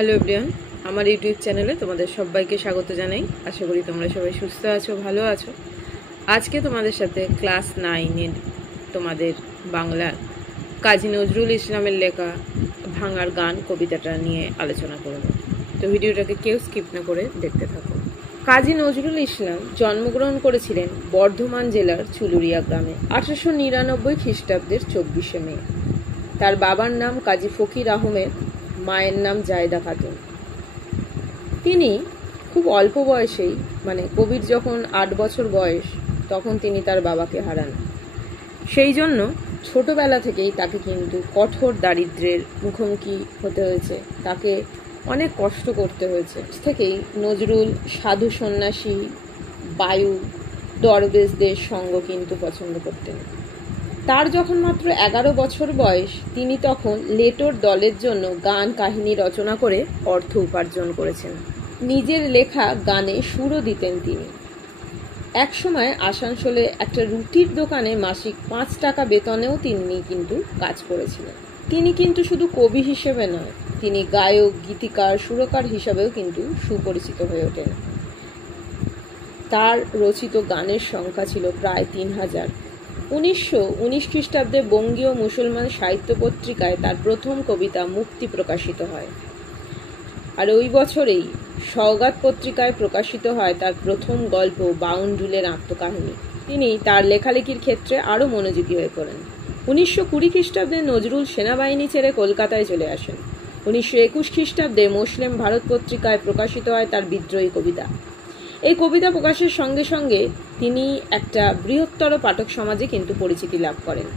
Hello everyone, আমার YouTube চ্যানেলে তোমাদের সবাইকে স্বাগত জানাই। আশা করি তোমরা সবাই সুস্থ আছো, ভালো আছো। আজকে তোমাদের সাথে ক্লাস 9-এর তোমাদের বাংলার কাজী নজরুল ইসলামের লেখা ভাঙার গান কবিতাটা নিয়ে আলোচনা করব। তো ভিডিওটাকে কেউ স্কিপ না করে দেখতে থাকো। কাজী নজরুল ইসলাম জন্মগ্রহণ করেছিলেন বর্ধমান জেলার চুলুরিয়া গ্রামে 1899 খ্রিস্টাব্দের 24শে মে। তার বাবার নাম কাজী ফকির আহমেদ, মায়ের নাম জায়দা খাতুন। তিনি খুব অল্প বয়সেই, মানে কবির যখন 8 বছর বয়স, তখন তিনি তার বাবাকে হারান। সেই জন্য ছোটবেলা থেকেই তাকে কিন্তু কঠোর দারিদ্র্যের মুখোমুখি হতে হয়েছে, তাকে অনেক কষ্ট করতে হয়েছে। থেকেই নজরুল সাধু সন্ন্যাসী, বায়ু, দরবেশদের সঙ্গ কিন্তু পছন্দ করতেন। তার যখন মাত্র 11 বছর বয়স, তিনি তখন লেটোর দলের জন্য গান কাহিনী রচনা করে অর্থ উপার্জন করেছেন। নিজের লেখা গানে সুরও দিতেন তিনি। একসময় আসানসোলে একটা রুটির দোকানে মাসিক 5 টাকা বেতনেও তিনি কিন্তু কাজ করেছিলেন। তিনি কিন্তু শুধু কবি হিসেবে নয়, তিনি গায়ক, গীতিকার, সুরকার হিসাবেও কিন্তু সুপরিচিত হয়ে ওঠেন। তার রচিত গানের সংখ্যা ছিল প্রায় 3000। 1919 খ্রিস্টাব্দে বঙ্গীয় মুসলমান সাহিত্য পত্রিকায় তার প্রথম কবিতা মুক্তি প্রকাশিত হয়। আর ওই বছরেই সওগাত পত্রিকায় প্রকাশিত হয় তার প্রথম গল্প বাউন্ডুলের আত্মকাহিনী। তিনি তার লেখালেখির ক্ষেত্রে আরও মনোযোগী হয়ে পড়েন। 1920 খ্রিস্টাব্দে নজরুল সেনাবাহিনী ছেড়ে কলকাতায় চলে আসেন। 1921 খ্রিস্টাব্দে মুসলিম ভারত পত্রিকায় প্রকাশিত হয় তার বিদ্রোহী কবিতা। এই কবিতা প্রকাশের সঙ্গে সঙ্গে তিনি একটা বৃহত্তর পাঠক সমাজে কিন্তু পরিচিতি লাভ করেন।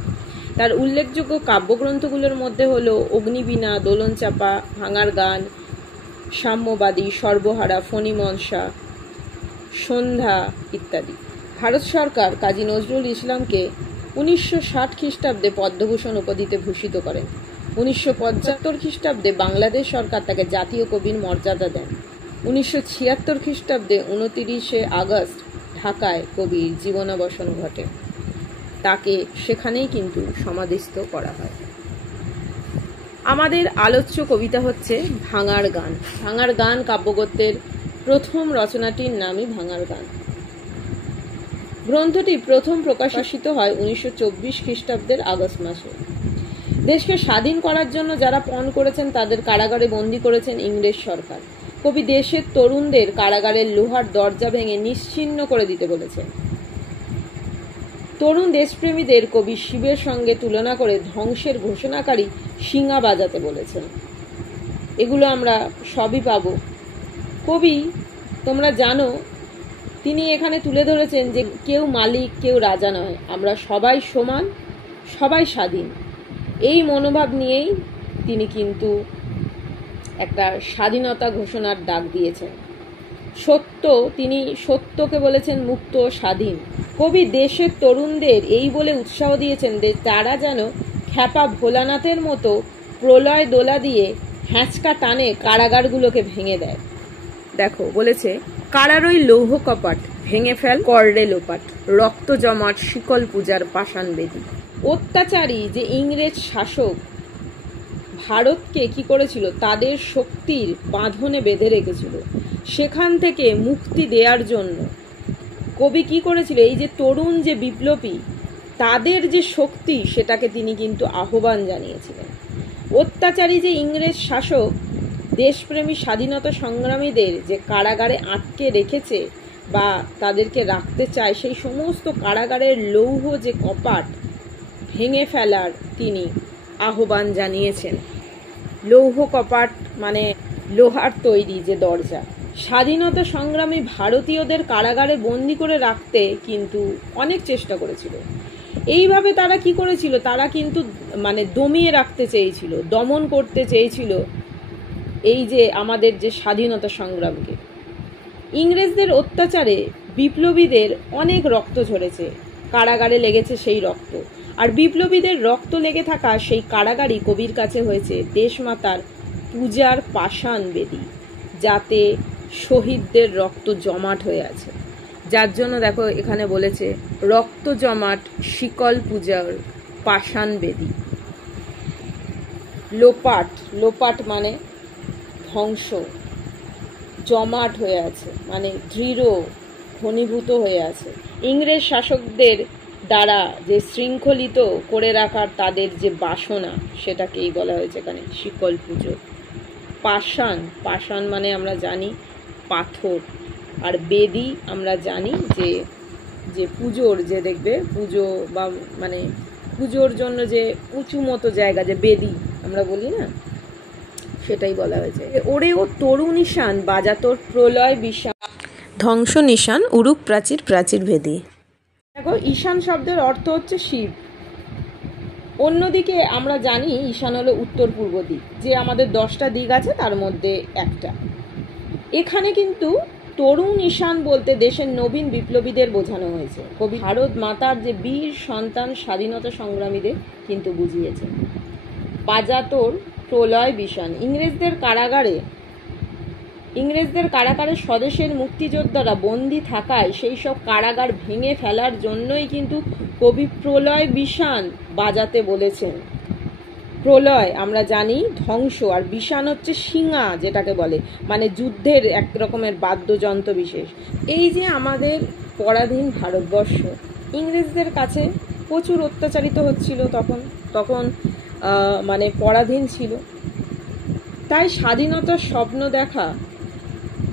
তার উল্লেখযোগ্য কাব্যগ্রন্থগুলোর মধ্যে হলো অগ্নিবীণা, দোলনচাপা, ভাঙার গান, সাম্যবাদী, সর্বহারা, ফণিমনসা, সন্ধ্যা ইত্যাদি। ভারত সরকার কাজী নজরুল ইসলামকে 1960 খ্রিস্টাব্দে পদ্মভূষণ উপাধিতে ভূষিত করেন। 1975 খ্রিস্টাব্দে বাংলাদেশ সরকার তাকে জাতীয় কবির মর্যাদা দেন। 1976 খ্রিস্টাব্দে 29শে আগস্ট ঢাকায় কবির জীবনাবসান ঘটে। তাকে সেখানেই কিন্তু সমাধিস্থ করা হয়। আমাদের আলোচ্য কবিতা হচ্ছে ভাঙার গান। ভাঙার গান কাব্যগদ্যের প্রথম রচনাটির নামই ভাঙার গান। গ্রন্থটি প্রথম প্রকাশিত হয় 1924 খ্রিস্টাব্দের আগস্ট মাসে। দেশকে স্বাধীন করার জন্য যারা পণ করেছেন তাদের কারাগারে বন্দী করেছেন ইংরেজ সরকার। কবি দেশের তরুণদের কারাগারের লোহার দরজা ভেঙে নিশ্চিহ্ন করে দিতে বলেছেন। তরুণ দেশপ্রেমীদের কবি শিবের সঙ্গে তুলনা করে ধ্বংসের ঘোষণাকারী শিঙা বাজাতে বলেছেন। এগুলো আমরা সবই পাব। কবি, তোমরা জানো, তিনি এখানে তুলে ধরেছেন যে কেউ মালিক, কেউ রাজা নয়, আমরা সবাই সমান, সবাই স্বাধীন। এই মনোভাব নিয়েই তিনি কিন্তু একটা স্বাধীনতা ঘোষণার ডাক দিয়েছেন। সত্য, তিনি সত্যকে বলেছেন মুক্ত ও স্বাধীন। কবি দেশের তরুণদের এই বলে উৎসাহ দিয়েছেন যে তারা যেন খ্যাপা ভোলানাথের মতো প্রলয় দোলা দিয়ে হ্যাঁচকা টানে কারাগারগুলোকে ভেঙে দেয়। দেখো বলেছে, কারারই লৌহ কপাট ভেঙে ফেল করড়ে লোপাট, রক্ত জমাট শিকল পূজার পাষাণ বেদী। অত্যাচারী যে ইংরেজ শাসক ভারতকে কি করেছিল, তাদের শক্তির বাঁধনে বেঁধে রেখেছিল, সেখান থেকে মুক্তি দেওয়ার জন্য কবি কি করেছিল, এই যে তরুণ যে বিপ্লবী, তাদের যে শক্তি, সেটাকে তিনি কিন্তু আহ্বান জানিয়েছিলেন। অত্যাচারী যে ইংরেজ শাসক দেশপ্রেমী স্বাধীনতা সংগ্রামীদের যে কারাগারে আটকে রেখেছে বা তাদেরকে রাখতে চায়, সেই সমস্ত কারাগারের লৌহ যে কপাট ভেঙে ফেলার তিনি আহ্বান জানিয়েছেন। লৌহ কপাট মানে লোহার তৈরি যে দরজা। স্বাধীনতা সংগ্রামী ভারতীয়দের কারাগারে বন্দি করে রাখতে কিন্তু অনেক চেষ্টা করেছিল। এইভাবে তারা কি করেছিল, তারা কিন্তু মানে দমিয়ে রাখতে চেয়েছিল, দমন করতে চেয়েছিল এই যে আমাদের যে স্বাধীনতা সংগ্রামকে। ইংরেজদের অত্যাচারে বিপ্লবীদের অনেক রক্ত ঝরেছে, কারাগারে লেগেছে সেই রক্ত। আর বিপ্লবীদের রক্ত লেগে থাকা সেই কারাগারই কবির কাছে হয়েছে দেশমাতার পূজার পাষাণ বেদী, যাতে শহীদদের রক্ত জমাট হয়ে আছে। যার জন্য দেখো এখানে বলেছে রক্ত জমাট শিকল পূজার পাষাণ বেদী। লোপাট, লোপাট মানে ধ্বংস জমাট হয়ে আছে, মানে দৃঢ় ঘনীভূত হয়ে আছে। ইংরেজ শাসকদের দ্বারা যে শৃঙ্খলিত করে রাখার তাদের যে বাসনা, সেটাকেই বলা হয়েছে এখানে শিকল পুজো। পাষাণ, পাষাণ মানে আমরা জানি পাথর, আর বেদী আমরা জানি যে যে পুজোর যে দেখবে পুজো বা মানে পুজোর জন্য যে উঁচু মতো জায়গা যে বেদী আমরা বলি না, সেটাই বলা হয়েছে। ওরে ও তরু নিশান বাজাতোর প্রলয় বিষাণ, ধ্বংস নিশান উরুক প্রাচীর প্রাচীর ভেদী। দেখো, ঈশান শব্দের অর্থ হচ্ছে শিব। অন্যদিকে আমরা জানি ঈশান হলো উত্তর পূর্ব দিক, যে আমাদের 10টা দিক আছে তার মধ্যে একটা। এখানে কিন্তু তরুণ ঈশান বলতে দেশের নবীন বিপ্লবীদের বোঝানো হয়েছে। কবি ভারত মাতার যে বীর সন্তান স্বাধীনতা সংগ্রামীদের কিন্তু বুঝিয়েছে। বাজাতোর প্রলয় বিষাণ, ইংরেজদের কারাগারে স্বদেশের মুক্তিযোদ্ধারা বন্দী থাকায় সেই সব কারাগার ভেঙে ফেলার জন্যই কিন্তু কবি প্রলয় বিষাণ বাজাতে বলেছেন। প্রলয় আমরা জানি ধ্বংস, আর বিষাণ হচ্ছে শিঙা যেটাকে বলে, মানে যুদ্ধের এক রকমের বাদ্যযন্ত্র বিশেষ। এই যে আমাদের পরাধীন ভারতবর্ষ ইংরেজদের কাছে প্রচুর অত্যাচারিত হচ্ছিল, তখন মানে পরাধীন ছিল। তাই স্বাধীনতার স্বপ্ন দেখা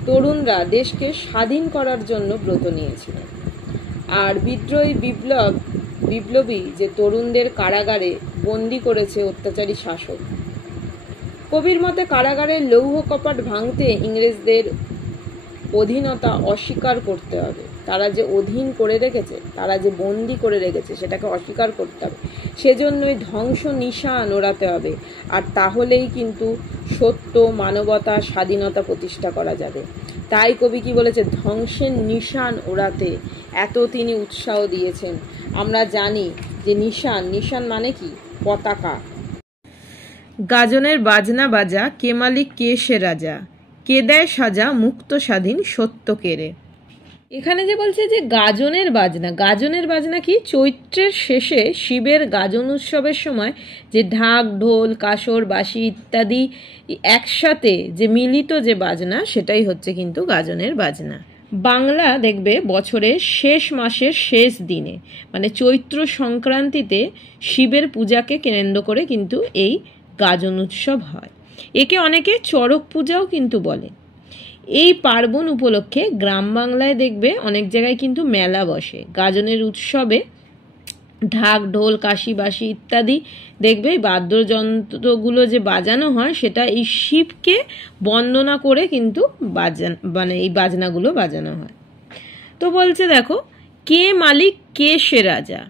তরুণরা দেশকে স্বাধীন করার জন্য ব্রত নিয়েছিলেন। আর বিপ্লবী যে তরুণদের কারাগারে বন্দি করেছে অত্যাচারী শাসক। কবির মতে কারাগারের লৌহ কপাট ভাঙতে ইংরেজদের অধীনতা অস্বীকার করতে হবে। তারা যে অধীন করে রেখেছে, তারা যে বন্দি করে রেখেছে, সেটাকে অস্বীকার করতে হবে। সেজন্যই ধ্বংস নিশান ওড়াতে হবে। আর তাহলেই কিন্তু সত্য, মানবতা, স্বাধীনতা প্রতিষ্ঠা করা যাবে। তাই কবি কি বলেছে, ধ্বংসের নিশান ওড়াতে এত তিনি উৎসাহ দিয়েছেন। আমরা জানি যে নিশান মানে কি, পতাকা। গাজনের বাজনা বাজা, কে মালিক কে সে রাজা, কে দেয় সাজা মুক্ত স্বাধীন সত্য কেড়ে। এখানে যে বলছে যে গাজনের বাজনা কি, চৈত্রের শেষে শিবের গাজন উৎসবের সময় যে ঢাক, ঢোল, কাসর, বাঁশি ইত্যাদি একসাথে যে মিলিত যে বাজনা, সেটাই হচ্ছে কিন্তু গাজনের বাজনা। বাংলা দেখবে বছরের শেষ মাসের শেষ দিনে, মানে চৈত্র সংক্রান্তিতে শিবের পূজাকে কেন্দ্র করে কিন্তু এই গাজন উৎসব হয়। একে অনেকে চড়ক পূজাও কিন্তু বলে। এই পার্বণ উপলক্ষে গ্রাম বাংলায় দেখবে অনেক জায়গায় কিন্তু মেলা বসে। গাজনের উৎসবে ঢাক, ঢোল, কাশি, বাঁশি ইত্যাদি দেখবে বাদ্যযন্ত্রগুলো যে বাজানো হয়, সেটা এই শিবকে বন্দনা করে কিন্তু মানে এই বাজনাগুলো বাজানো হয়। তো বলছে দেখো, কে মালিক কে সে রাজা,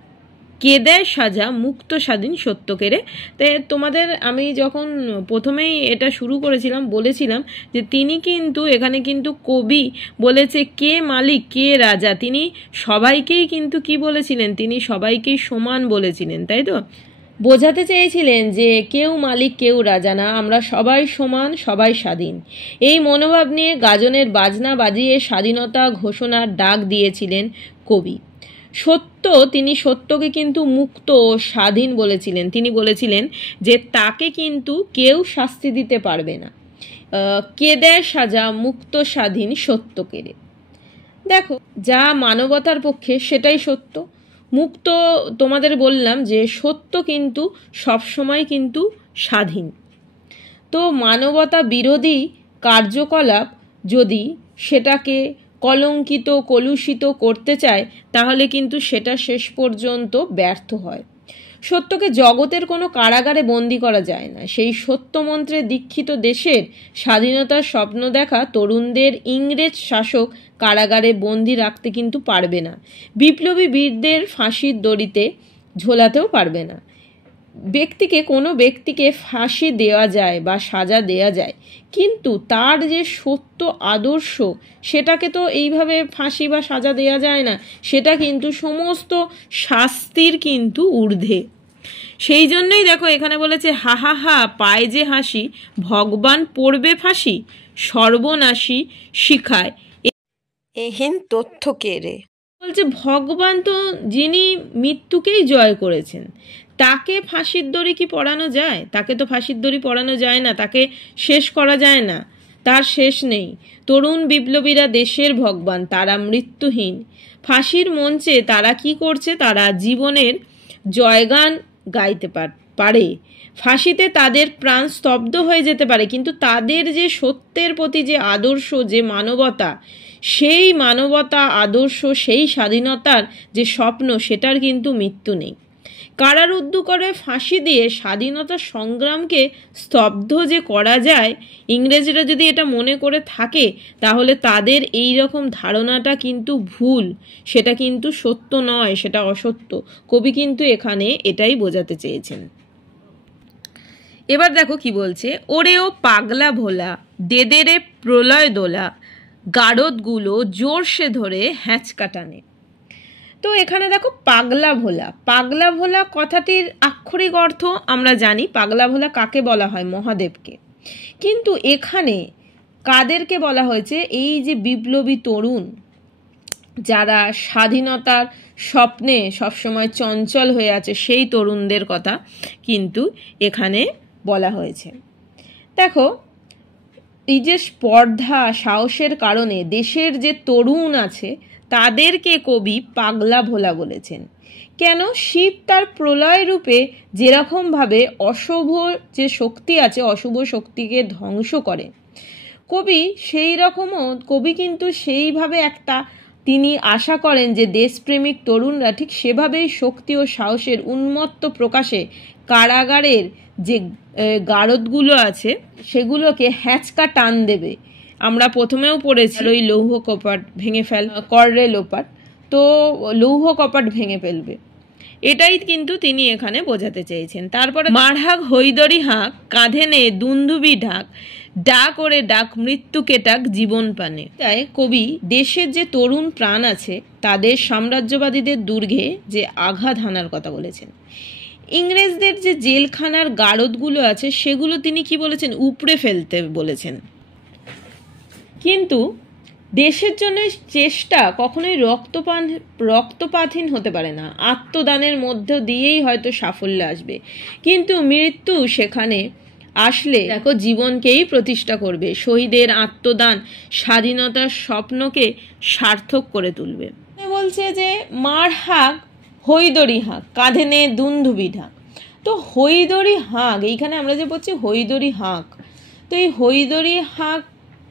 কে দেয় সাজা মুক্ত স্বাধীন সত্য কেড়ে। তাই তোমাদের আমি যখন প্রথমেই এটা শুরু করেছিলাম বলেছিলাম যে তিনি কিন্তু এখানে কিন্তু কবি বলেছে কে মালিক কে রাজা। তিনি সবাইকেই কিন্তু কি বলেছিলেন, তিনি সবাইকেই সমান বলেছিলেন, তাই তো? বোঝাতে চেয়েছিলেন যে কেউ মালিক কেউ রাজা না, আমরা সবাই সমান, সবাই স্বাধীন। এই মনোভাব নিয়ে গাজনের বাজনা বাজিয়ে স্বাধীনতা ঘোষণার ডাক দিয়েছিলেন কবি। তিনি সত্যকে কিন্তু মুক্ত ও স্বাধীন বলেছিলেন। তিনি বলেছিলেন যে তাকে কিন্তু কেউ শাস্তি দিতে পারবে না। কে দেয় সাজা মুক্ত স্বাধীন সত্য কেড়ে। দেখো, যা মানবতার পক্ষে সেটাই সত্য। মুক্ত তোমাদের বললাম যে সত্য কিন্তু সবসময় কিন্তু স্বাধীন। তো মানবতা বিরোধী কার্যকলাপ যদি সেটাকে কলঙ্কিত, কলুষিত করতে চায়, তাহলে কিন্তু সেটা শেষ পর্যন্ত ব্যর্থ হয়। সত্যকে জগতের কোনো কারাগারে বন্দি করা যায় না। সেই সত্য মন্ত্রে দীক্ষিত দেশের স্বাধীনতার স্বপ্ন দেখা তরুণদের ইংরেজ শাসক কারাগারে বন্দি রাখতে কিন্তু পারবে না। বিপ্লবী বীরদের ফাঁসির দড়িতে ঝোলাতেও পারবে না। কোনো ব্যক্তিকে ফাঁসি দেওয়া যায় বা সাজা দেওয়া যায়, কিন্তু তার যে সত্য আদর্শ, সেটাকে তো এইভাবে ফাঁসি বা সাজা দেওয়া যায় না। সেটা কিন্তু সমস্ত শাস্তির কিন্তু ঊর্ধ্বে। সেই জন্যই দেখো এখানে বলেছে, হা হা হা পায় যে হাসি, ভগবান পড়বে ফাঁসি, সর্বনাশী শিখায় এহেন তথ্য কেড়ে। বলছে ভগবান তো যিনি মৃত্যুকেই জয় করেছেন, তাকে ফাঁসির দড়ি কি পড়ানো যায়? তাকে তো ফাঁসির দড়ি পড়ানো যায় না, তাকে শেষ করা যায় না। তার শেষ নেই। তরুণ বিপ্লবীরা দেশের ভগবান, তারা মৃত্যুহীন। ফাঁসির মঞ্চে তারা কি করছে? তারা জীবনের জয়গান গাইতে পারে। ফাঁসিতে তাদের প্রাণ স্তব্ধ হয়ে যেতে পারে, কিন্তু তাদের যে সত্যের প্রতি যে আদর্শ, যে মানবতা, সেই মানবতা আদর্শ, সেই স্বাধীনতার যে স্বপ্ন, সেটার কিন্তু মৃত্যু নেই। কারারুদ্ধ করে ফাঁসি দিয়ে স্বাধীনতা সংগ্রামকে স্তব্ধ যে করা যায়, ইংরেজরা যদি এটা মনে করে থাকে, তাহলে তাদের এই রকম ধারণাটা কিন্তু ভুল, সেটা কিন্তু সত্য নয়, সেটা অসত্য। কবি কিন্তু এখানে এটাই বোঝাতে চেয়েছেন। এবার দেখো কি বলছে, ওরে ও পাগলা ভোলা, দে রে প্রলয় দোলা, গারদগুলো জোরসে ধরে হ্যাঁচকা টানে। তো এখানে দেখো পাগলা ভোলা, পাগলা ভোলা কথাটির আক্ষরিক অর্থ আমরা জানি। পাগলা ভোলা কাকে বলা হয়? মহাদেবকে। কিন্তু এখানে কাদেরকে বলা হয়েছে? এই যে বিপ্লবী তরুণ, যারা স্বাধীনতার স্বপ্নে সবসময় চঞ্চল হয়ে আছে, সেই তরুণদের কথা কিন্তু এখানে বলা হয়েছে। দেখো, এই যে স্পর্ধা, সাহসের কারণে দেশের যে তরুণ আছে, তাদেরকে কবি পাগলা ভোলা বলেছেন। কেন? শিব তার প্রলয় রূপে যেরকমভাবে অশুভ যে শক্তি আছে, অশুভ শক্তিকে ধ্বংস করে, কবি সেই রকমও, কবি কিন্তু সেইভাবে তিনি আশা করেন যে দেশপ্রেমিক তরুণরা ঠিক সেভাবেই শক্তি ও সাহসের উন্মত্ত প্রকাশে কারাগারের যে গারদগুলো আছে, সেগুলোকে হ্যাঁচকা টান দেবে। আমরা প্রথমেও পড়েছি ওই লৌহ কপাট ভেঙে কররে লোপাট, তো লৌহ কপাট ভেঙে ফেলবে, এটাই কিন্তু তিনি এখানে বোঝাতে চেয়েছেন। তারপরে মারহাক হৈদরি হাঁক, কাঁধে নে দুন্দুবি ঢাক, ডাক ওরে ডাক মৃত্যুকে ডাক জীবন পানে। তাই কবি দেশের যে তরুণ প্রাণ আছে, তাদের সাম্রাজ্যবাদীদের দুর্গে যে আঘাত হানার কথা বলেছেন। ইংরেজদের যে জেলখানার গারদগুলো আছে, সেগুলো তিনি কি বলেছেন? উপড়ে ফেলতে বলেছেন। কিন্তু দেশের জন্য চেষ্টা কখনোই রক্তপাতহীন হতে পারে না। আত্মদানের মধ্য দিয়েই হয়তো সাফল্য আসবে, কিন্তু মৃত্যু সেখানে আসলে দেখো জীবনকেই প্রতিষ্ঠা করবে। শহীদের আত্মদান স্বাধীনতার স্বপ্নকে সার্থক করে তুলবে। বলছে যে মার হাঁক হৈদরি হাঁক, কাঁধে নে দুন্দুবি ঢাক। তো হৈদরি হাঁক, এইখানে আমরা যে বলছি হৈদরি হাঁক, তো এই হৈদরি হাঁক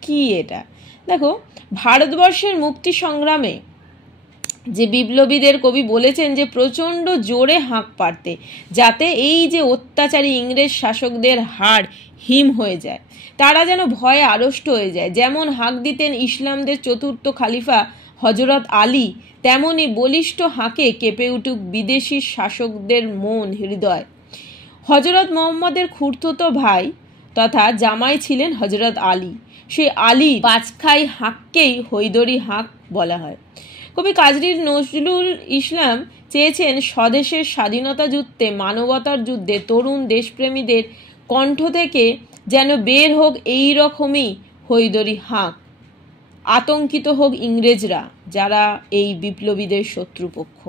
কি? এটা দেখো, ভারতবর্ষের মুক্তি সংগ্রামে যে বিপ্লবীদের কবি বলেছেন যে প্রচণ্ড জোরে হাঁক পারতে, যাতে এই যে অত্যাচারী ইংরেজ শাসকদের হাড় হিম হয়ে যায়, তারা যেন ভয়ে আড়ষ্ট হয়ে যায়। যেমন হাঁক দিতেন ইসলামদের চতুর্থ খালিফা হজরত আলী, তেমনি বলিষ্ঠ হাঁকে কেঁপে উঠুক বিদেশি শাসকদের মন হৃদয়। হজরত মোহাম্মদের খুড়তুতো ভাই তথা জামাই ছিলেন হজরত আলী, সেই আলী বাজখাই হাঁককেই হৈদরি হাঁক বলা হয়। কবি কাজী নজরুল ইসলাম চেয়েছেন স্বদেশের স্বাধীনতা যুদ্ধে, মানবতার যুদ্ধে তরুণ দেশপ্রেমীদের কণ্ঠ থেকে যেন বের হোক এই রকমই হৈদরি হাঁক। আতঙ্কিত হোক ইংরেজরা, যারা এই বিপ্লবীদের শত্রুপক্ষ।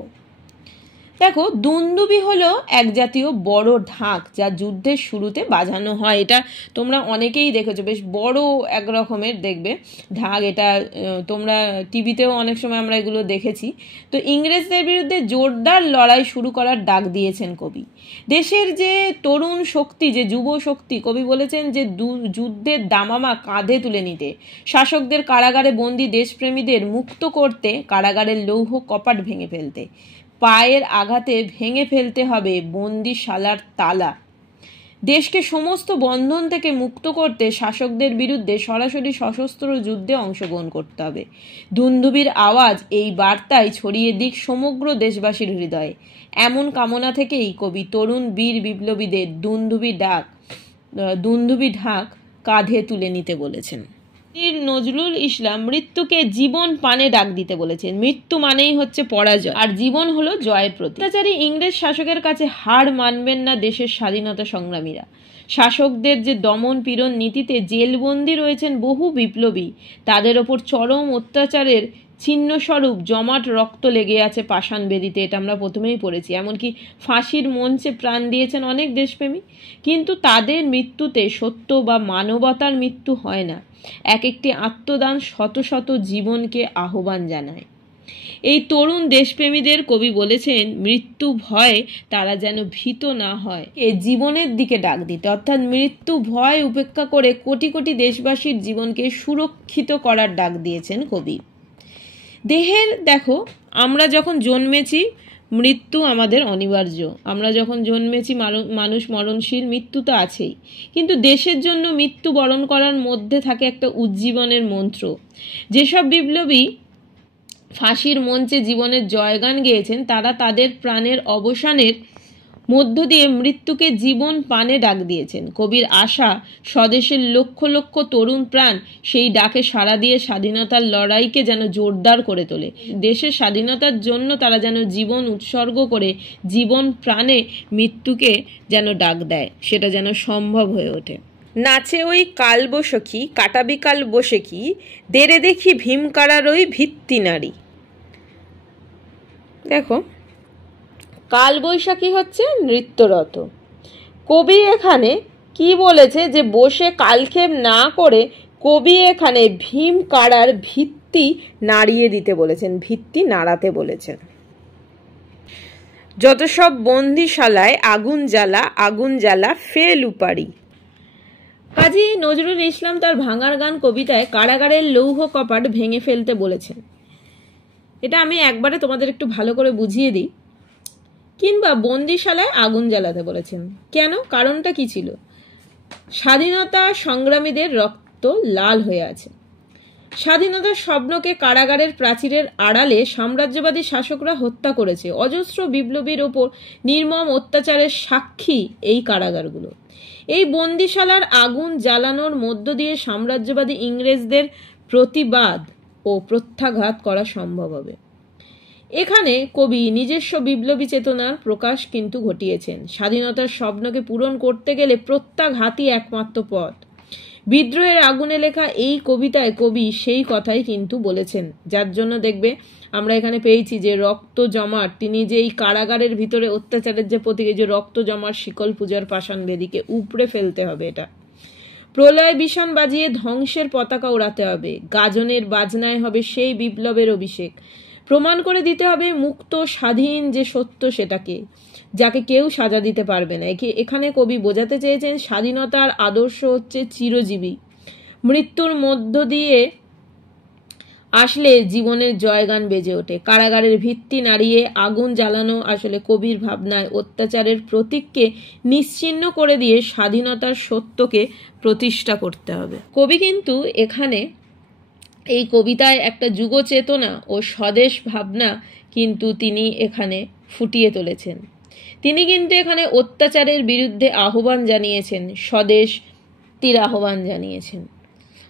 দেখো, দুন্দুবি হলো এক জাতীয় বড় ঢাক, যা যুদ্ধের শুরুতে বাজানো হয়। এটা তোমরা অনেকেই দেখেছো, বেশ বড় এক রকমের দেখবে ঢাক। এটা তোমরা টিভিতেও অনেক সময় আমরা এগুলো দেখেছি। তো ইংরেজদের বিরুদ্ধে জোরদার লড়াই শুরু করার ডাক দিয়েছেন কবি। দেশের যে তরুণ শক্তি, যে যুব শক্তি, কবি বলেছেন যে যুদ্ধের দামামা কাঁধে তুলে নিতে, শাসকদের কারাগারে বন্দী দেশপ্রেমীদের মুক্ত করতে, কারাগারের লৌহ কপাট ভেঙে ফেলতে, পায়ের আঘাতে ভেঙে ফেলতে হবে বন্দিশালার তালা। দেশকে সমস্ত বন্ধন থেকে মুক্ত করতে শাসকদের বিরুদ্ধে সরাসরি সশস্ত্র যুদ্ধে অংশগ্রহণ করতে হবে। দুন্দুবির আওয়াজ এই বার্তায় ছড়িয়ে দিক সমগ্র দেশবাসীর হৃদয়ে। এমন কামনা থেকেই কবি তরুণ বীর বিপ্লবীদের দুন্দুবি ঢাক কাঁধে তুলে নিতে বলেছেন। নজরুল ইসলাম মৃত্যুকে জীবন পানে ডাক দিতে বলেছেন। মৃত্যু মানেই হচ্ছে পরাজয়, আর জীবন হলো জয়ের প্রতীক। অত্যাচারী ইংরেজ শাসকের কাছে হার মানবেন না দেশের স্বাধীনতা সংগ্রামীরা। শাসকদের যে দমন পীড়ন নীতিতে জেলবন্দি রয়েছেন বহু বিপ্লবী, তাদের ওপর চরম অত্যাচারের চিহ্নস্বরূপ জমাট রক্ত লেগে আছে পাষাণ বেদিতে, এটা আমরা প্রথমেই পড়েছি। এমনকি ফাঁসির মঞ্চে প্রাণ দিয়েছেন অনেক দেশপ্রেমী, কিন্তু তাদের মৃত্যুতে সত্য বা মানবতার মৃত্যু হয় না। এক একটি আত্মদান শত শত জীবনকে আহ্বান জানায়। এই তরুণ দেশপ্রেমীদের কবি বলেছেন মৃত্যু ভয়ে তারা যেন ভীত না হয়, জীবনের দিকে ডাক দিতে, অর্থাৎ মৃত্যু ভয় উপেক্ষা করে কোটি কোটি দেশবাসীর জীবনকে সুরক্ষিত করার ডাক দিয়েছেন কবি। দেহের দেখো, আমরা যখন জন্মেছি মৃত্যু আমাদের অনিবার্য, আমরা যখন জন্মেছি মানুষ মরণশীল, মৃত্যু তো আছেই, কিন্তু দেশের জন্য মৃত্যু বরণ করার মধ্যে থাকে একটা উজ্জীবনের মন্ত্র। যেসব বিপ্লবী ফাঁসির মঞ্চে জীবনের জয়গান গেয়েছেন তারা তাদের প্রাণের অবসানের মধ্য দিয়ে মৃত্যুকে জীবন পানে ডাক দিয়েছেন। কবির আশা স্বদেশের লক্ষ লক্ষ তরুণ প্রাণ সেই ডাকে সাড়া দিয়ে স্বাধীনতার লড়াইকে যেন জোরদার করে তোলে। দেশের স্বাধীনতার জন্য তারা যেন জীবন উৎসর্গ করে জীবন প্রাণে মৃত্যুকে যেন ডাক দেয়, সেটা যেন সম্ভব হয়ে ওঠে। নাচে ওই কাল বসখী কাটা বিকাল বসে কি দেরে দেখি ভীমকারার ওই ভিত্তি নারী। দেখো, কাল বৈশাখী হচ্ছে নৃত্যরত। কবি এখানে কি বলেছে যে বসে কালক্ষেপ না করে কবি এখানে ভীমকারার ভিত্তি নাড়িয়ে দিতে বলেছেন, ভিত্তি নাড়াতে বলেছেন। যত সব বন্দিশালায় আগুন জ্বালা ফেল উপাড়ি। কাজী নজরুল ইসলাম তার ভাঙার গান কবিতায় কারাগারের লৌহ কপাট ভেঙে ফেলতে বলেছেন। এটা আমি একবারে তোমাদের একটু ভালো করে বুঝিয়ে দিই। কিংবা বন্দিশালায় আগুন জ্বালাতে বলেছেন কেন? কারণটা কি ছিল? স্বাধীনতা সংগ্রামীদের রক্ত লাল হয়ে আছে। স্বাধীনতার স্বপ্নকে কারাগারের প্রাচীরের আড়ালে সাম্রাজ্যবাদী শাসকরা হত্যা করেছে। অজস্র বিপ্লবীর ওপর নির্মম অত্যাচারের সাক্ষী এই কারাগারগুলো। এই বন্দিশালার আগুন জ্বালানোর মধ্য দিয়ে সাম্রাজ্যবাদী ইংরেজদের প্রতিবাদ ও প্রত্যাঘাত করা সম্ভব হবে। এখানে কবি নিজস্ব বিপ্লবী চেতনার প্রকাশ কিন্তু ঘটিয়েছেন। স্বাধীনতার স্বপ্নকে পূরণ করতে গেলে প্রত্যাঘাতই একমাত্র পথ। বিদ্রোহের আগুনে লেখা এই কবিতায় কবি সেই কথাই কিন্তু বলেছেন, যার জন্য দেখবে আমরা এখানে পেয়েছি যে রক্ত জমাট, তিনি যে এই কারাগারের ভিতরে অত্যাচারের যে প্রতীক, যে রক্ত জমাট শিকল পূজার পাষাণ বেদিকে উপড়ে ফেলতে হবে, এটা প্রলয় বিষাণ বাজিয়ে ধ্বংসের পতাকা ওড়াতে হবে। গাজনের বাজনায় হবে সেই বিপ্লবের অভিষেক। প্রমাণ করে দিতে হবে মুক্ত স্বাধীন যে সত্য সেটাকে, যাকে কেউ সাজা দিতে পারবে না। এখানে কবি বোঝাতে চেয়েছেন স্বাধীনতার আদর্শ হচ্ছে চিরজীবী। মৃত্যুর মধ্য দিয়ে আসলে জীবনের জয়গান বেজে ওঠে। কারাগারের ভিত্তি নাড়িয়ে আগুন জ্বালানো আসলে কবির ভাবনায় অত্যাচারের প্রতীককে নিশ্চিহ্ন করে দিয়ে স্বাধীনতার সত্যকে প্রতিষ্ঠা করতে হবে। কবি কিন্তু এখানে এই কবিতায় একটা যুগ চেতনা ও স্বদেশ ভাবনা কিন্তু তিনি এখানে ফুটিয়ে তুলেছেন। তিনি কিন্তু এখানে অত্যাচারের বিরুদ্ধে আহ্বান জানিয়েছেন, স্বদেশ তীর আহ্বান জানিয়েছেন।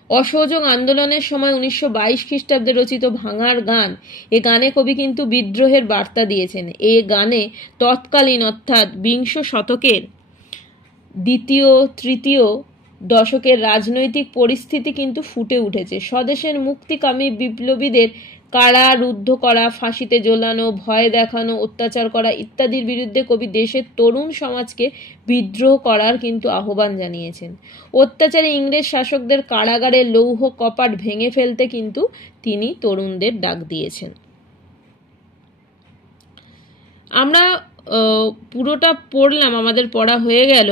অসহযোগ আন্দোলনের সময় 1922 খ্রিস্টাব্দে রচিত ভাঙার গান, এ গানে কবি কিন্তু বিদ্রোহের বার্তা দিয়েছেন। এ গানে তৎকালীন অর্থাৎ বিংশ শতকের দ্বিতীয় তৃতীয় দশকের রাজনৈতিক পরিস্থিতি কিন্তু ফুটে উঠেছে। স্বদেশের মুক্তিকামী বিপ্লবীদের কারারুদ্ধ করা, ফাঁসিতে ঝোলানো, ভয় দেখানো, অত্যাচার করা ইত্যাদির বিরুদ্ধে কবি দেশের তরুণ সমাজকে বিদ্রোহ করার কিন্তু আহ্বান জানিয়েছেন। অত্যাচারী ইংরেজ শাসকদের কারাগারের লৌহ কপাট ভেঙে ফেলতে কিন্তু তিনি তরুণদের ডাক দিয়েছেন। আমরা পুরোটা পড়লাম, আমাদের পড়া হয়ে গেল।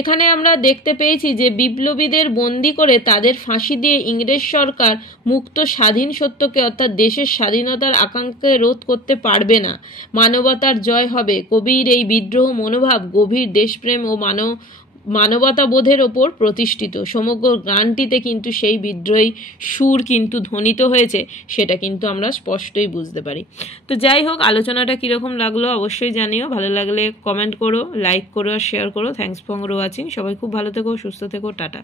এখানে আমরা দেখতে পেয়েছি যে বিপ্লবীদের বন্দি করে তাদের ফাঁসি দিয়ে ইংরেজ সরকার মুক্ত স্বাধীন সত্যকে অর্থাৎ দেশের স্বাধীনতার আকাঙ্ক্ষাকে রোধ করতে পারবে না। মানবতার জয় হবে। কবির এই বিদ্রোহ মনোভাব গভীর দেশপ্রেম ও মানবতাবোধের ওপর প্রতিষ্ঠিত। সমগ্র গানটিতে কিন্তু সেই বিদ্রোহী সুর কিন্তু ধ্বনিত হয়েছে, সেটা কিন্তু আমরা স্পষ্টই বুঝতে পারি। তো যাই হোক, আলোচনাটা কীরকম লাগলো অবশ্যই জানিও। ভালো লাগলে কমেন্ট করো, লাইক করো আর শেয়ার করো। Thanks for watching. সবাই খুব ভালো থেকো, সুস্থ থেকো, টাটা।